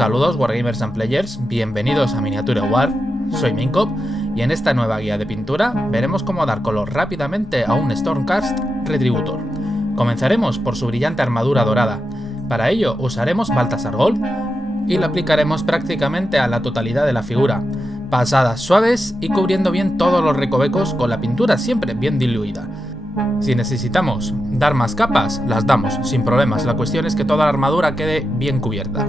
Saludos Wargamers and Players, bienvenidos a Miniature War, soy Minkop y en esta nueva guía de pintura veremos cómo dar color rápidamente a un Stormcast Retributor. Comenzaremos por su brillante armadura dorada. Para ello usaremos Baltasar Gold y lo aplicaremos prácticamente a la totalidad de la figura. Pasadas suaves y cubriendo bien todos los recovecos con la pintura siempre bien diluida. Si necesitamos dar más capas, las damos sin problemas, la cuestión es que toda la armadura quede bien cubierta.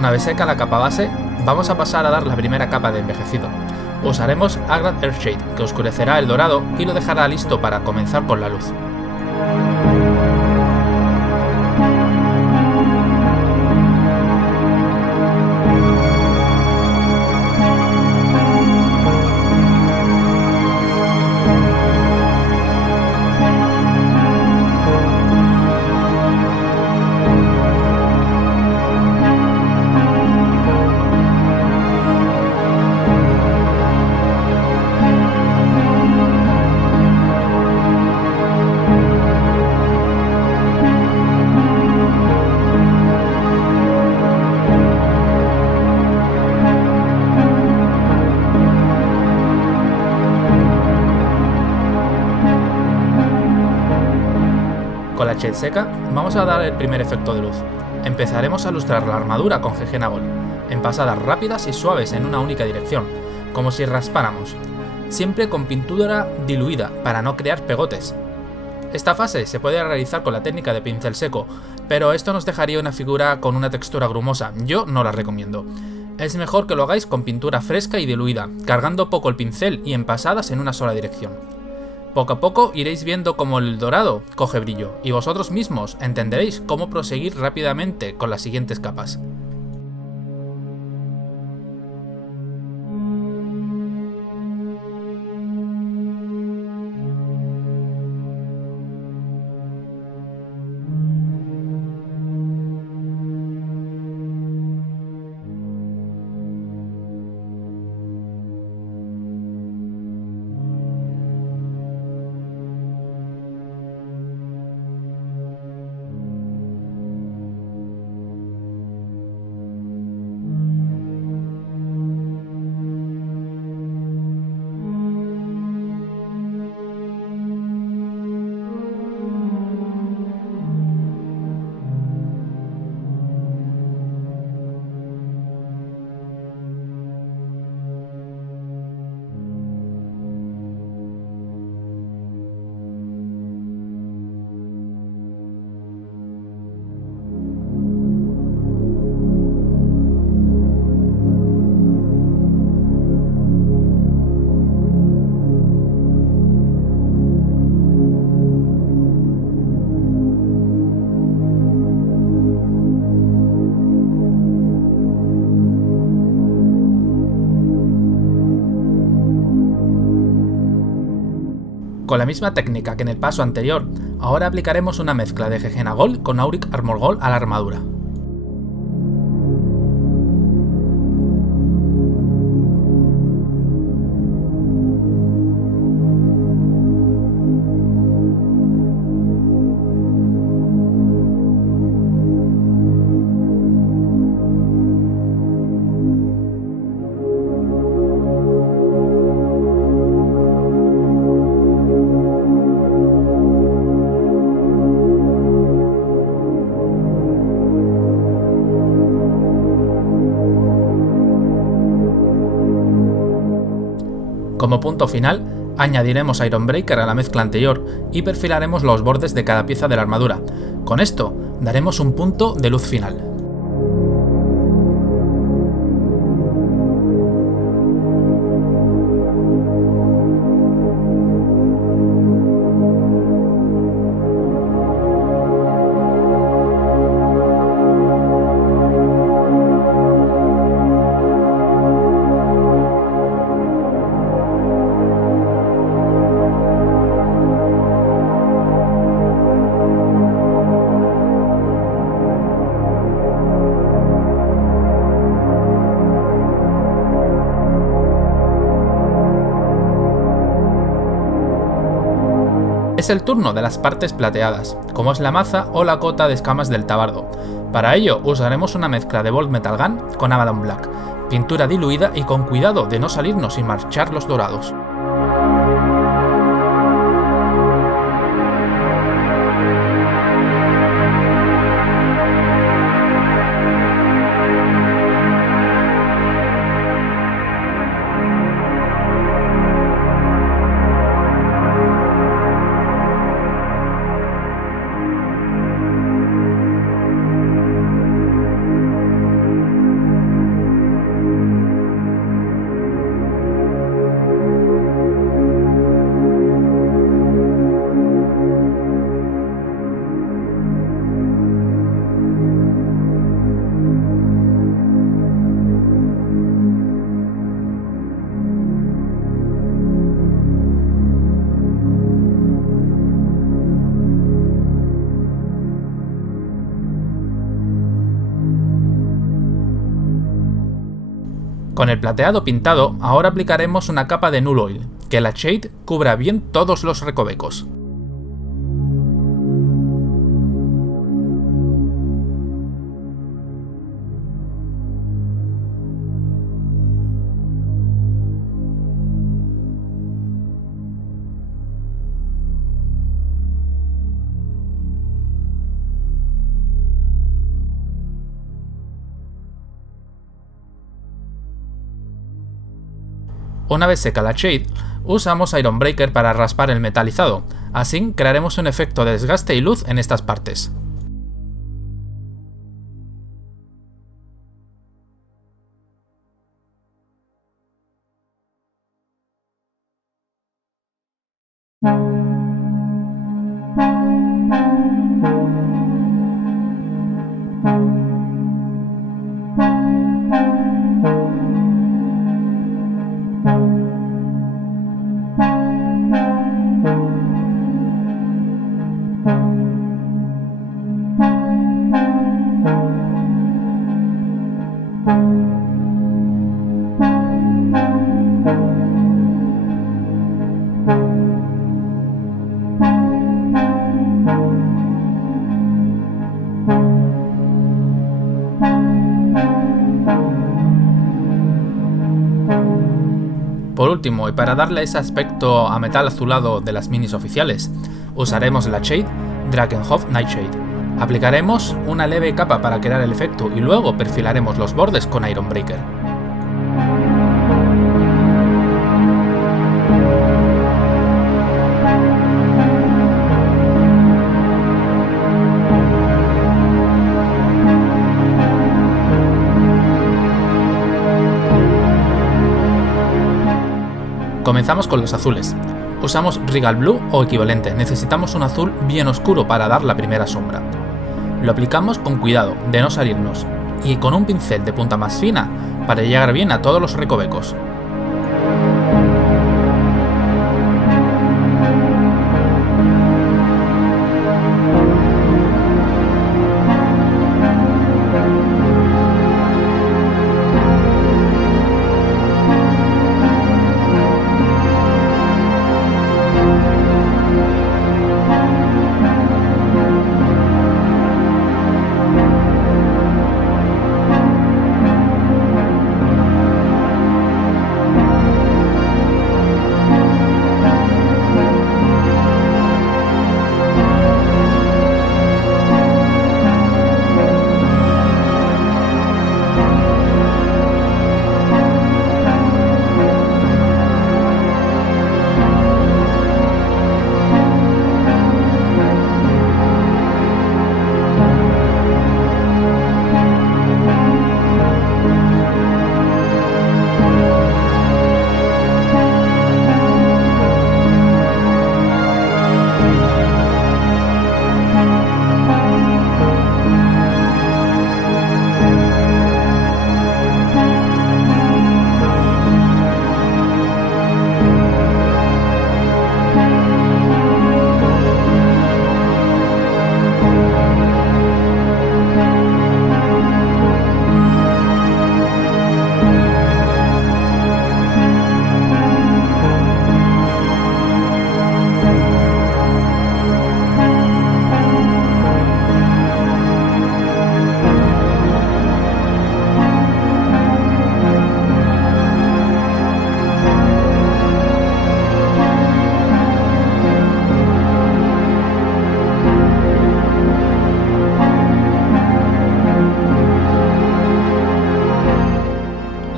Una vez seca la capa base, vamos a pasar a dar la primera capa de envejecido. Usaremos Agrad Earthshade, que oscurecerá el dorado y lo dejará listo para comenzar con la luz. la shade seca, vamos a dar el primer efecto de luz. Empezaremos a lustrar la armadura con GG Nagol, en pasadas rápidas y suaves en una única dirección, como si raspáramos, siempre con pintura diluida para no crear pegotes. Esta fase se puede realizar con la técnica de pincel seco, pero esto nos dejaría una figura con una textura grumosa, yo no la recomiendo. Es mejor que lo hagáis con pintura fresca y diluida, cargando poco el pincel y en pasadas en una sola dirección. Poco a poco iréis viendo cómo el dorado coge brillo, y vosotros mismos entenderéis cómo proseguir rápidamente con las siguientes capas. Con la misma técnica que en el paso anterior, ahora aplicaremos una mezcla de GG Nagol con Auric Armor Gold a la armadura. Como punto final, añadiremos Iron Breaker a la mezcla anterior y perfilaremos los bordes de cada pieza de la armadura. Con esto, daremos un punto de luz final. Es el turno de las partes plateadas, como es la maza o la cota de escamas del tabardo. Para ello usaremos una mezcla de Bold Metal Gun con Abaddon Black, pintura diluida y con cuidado de no salirnos y marchar los dorados. Con el plateado pintado, ahora aplicaremos una capa de Null Oil, que la shade cubra bien todos los recovecos. Una vez seca la Shade, usamos Iron Breaker para raspar el metalizado, así crearemos un efecto de desgaste y luz en estas partes. Por último, y para darle ese aspecto a metal azulado de las minis oficiales, usaremos la Shade Drakenhof Nightshade. Aplicaremos una leve capa para crear el efecto y luego perfilaremos los bordes con Iron Breaker. Comenzamos con los azules. Usamos Regal Blue o equivalente, necesitamos un azul bien oscuro para dar la primera sombra. Lo aplicamos con cuidado de no salirnos y con un pincel de punta más fina para llegar bien a todos los recovecos.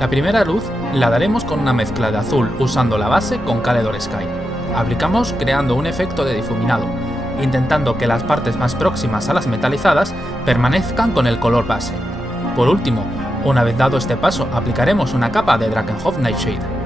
La primera luz la daremos con una mezcla de azul usando la base con Calendar Sky. Aplicamos creando un efecto de difuminado, intentando que las partes más próximas a las metalizadas permanezcan con el color base. Por último, una vez dado este paso, aplicaremos una capa de Drakenhof Nightshade.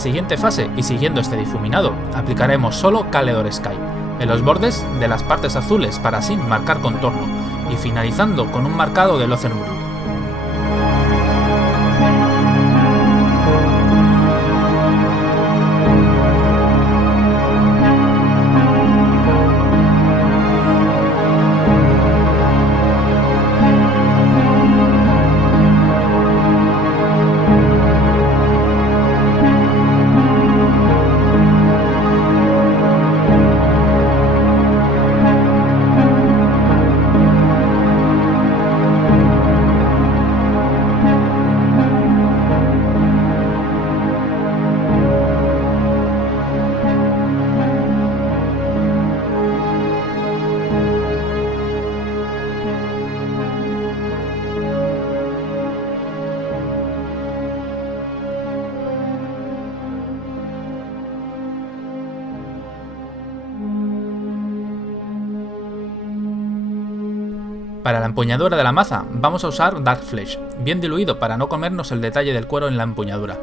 siguiente fase, y siguiendo este difuminado, aplicaremos solo Caledor Sky en los bordes de las partes azules para así marcar contorno, y finalizando con un marcado de Lothern Blue. Para la empuñadura de la maza vamos a usar Dark Flesh, bien diluido para no comernos el detalle del cuero en la empuñadura.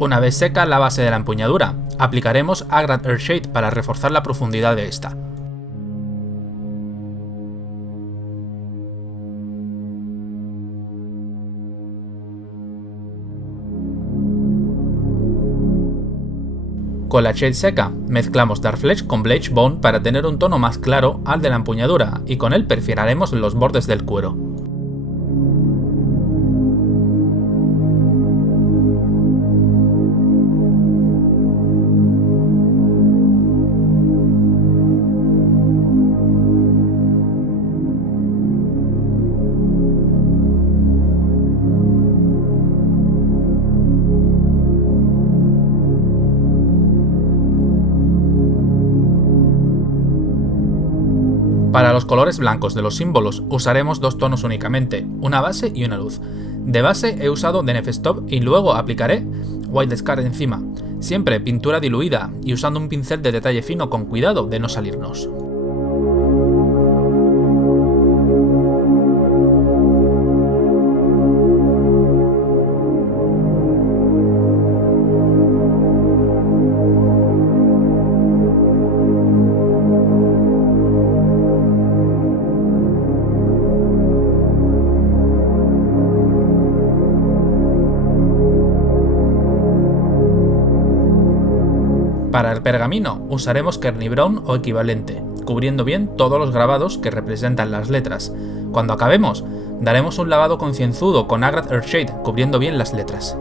Una vez seca la base de la empuñadura, aplicaremos Agrad Earthshade para reforzar la profundidad de esta. Con la shade seca, mezclamos Dark Flesh con Bleach Bone para tener un tono más claro al de la empuñadura, y con él perfilaremos los bordes del cuero. Para los colores blancos de los símbolos usaremos dos tonos únicamente, una base y una luz. De base he usado The Nephestop y luego aplicaré White Scar encima, siempre pintura diluida y usando un pincel de detalle fino con cuidado de no salirnos. Para el pergamino usaremos Kearney Brown o equivalente, cubriendo bien todos los grabados que representan las letras. Cuando acabemos, daremos un lavado concienzudo con Agrad Earthshade, cubriendo bien las letras.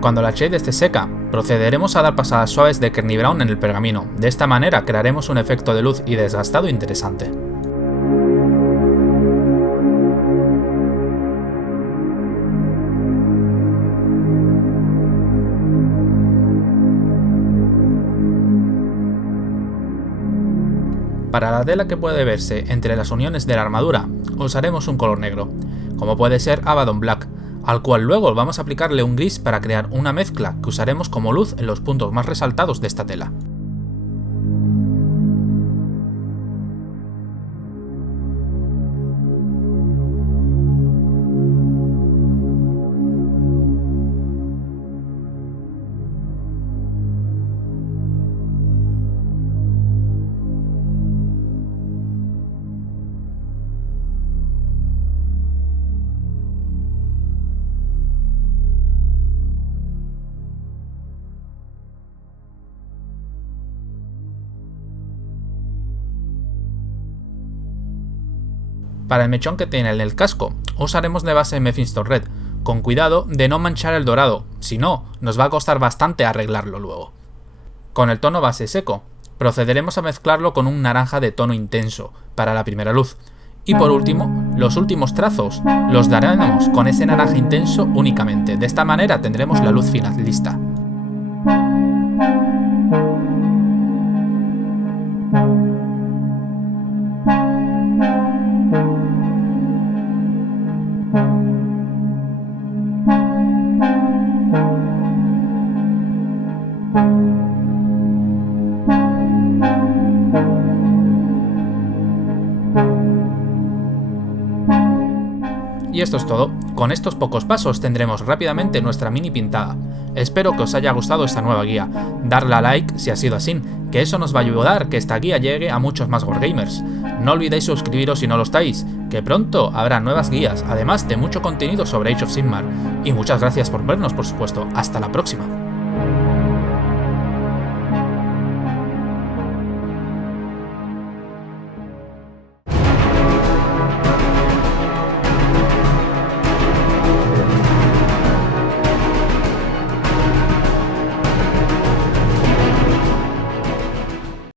Cuando la shade esté seca, procederemos a dar pasadas suaves de Kearney Brown en el pergamino. De esta manera crearemos un efecto de luz y desgastado interesante. Para la tela que puede verse entre las uniones de la armadura, usaremos un color negro, como puede ser Abaddon Black, al cual luego vamos a aplicarle un gris para crear una mezcla que usaremos como luz en los puntos más resaltados de esta tela. Para el mechón que tiene en el casco, usaremos de base Mephiston Red, con cuidado de no manchar el dorado, si no, nos va a costar bastante arreglarlo luego. Con el tono base seco, procederemos a mezclarlo con un naranja de tono intenso, para la primera luz. Y por último, los últimos trazos los daremos con ese naranja intenso únicamente, de esta manera tendremos la luz final lista. Y esto es todo, con estos pocos pasos tendremos rápidamente nuestra mini pintada. Espero que os haya gustado esta nueva guía, darle a like si ha sido así, que eso nos va a ayudar a que esta guía llegue a muchos más wargamers. No olvidéis suscribiros si no lo estáis, que pronto habrá nuevas guías, además de mucho contenido sobre Age of Sigmar. Y muchas gracias por vernos, por supuesto, hasta la próxima.